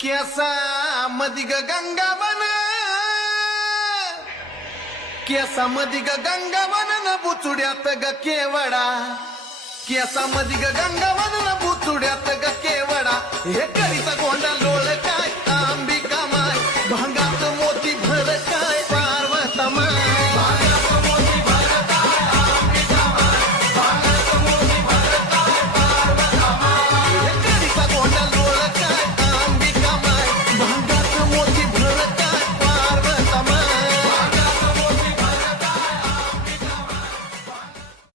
केसा मदिग गंगावन केसा मदिग गंगावन न बुचुड्यात ग केवडा केसा मदिग गंगावन न बुचुड्यात ग केवडा हे करीचा गोंडा लोळ काय अंबिका माय भांगा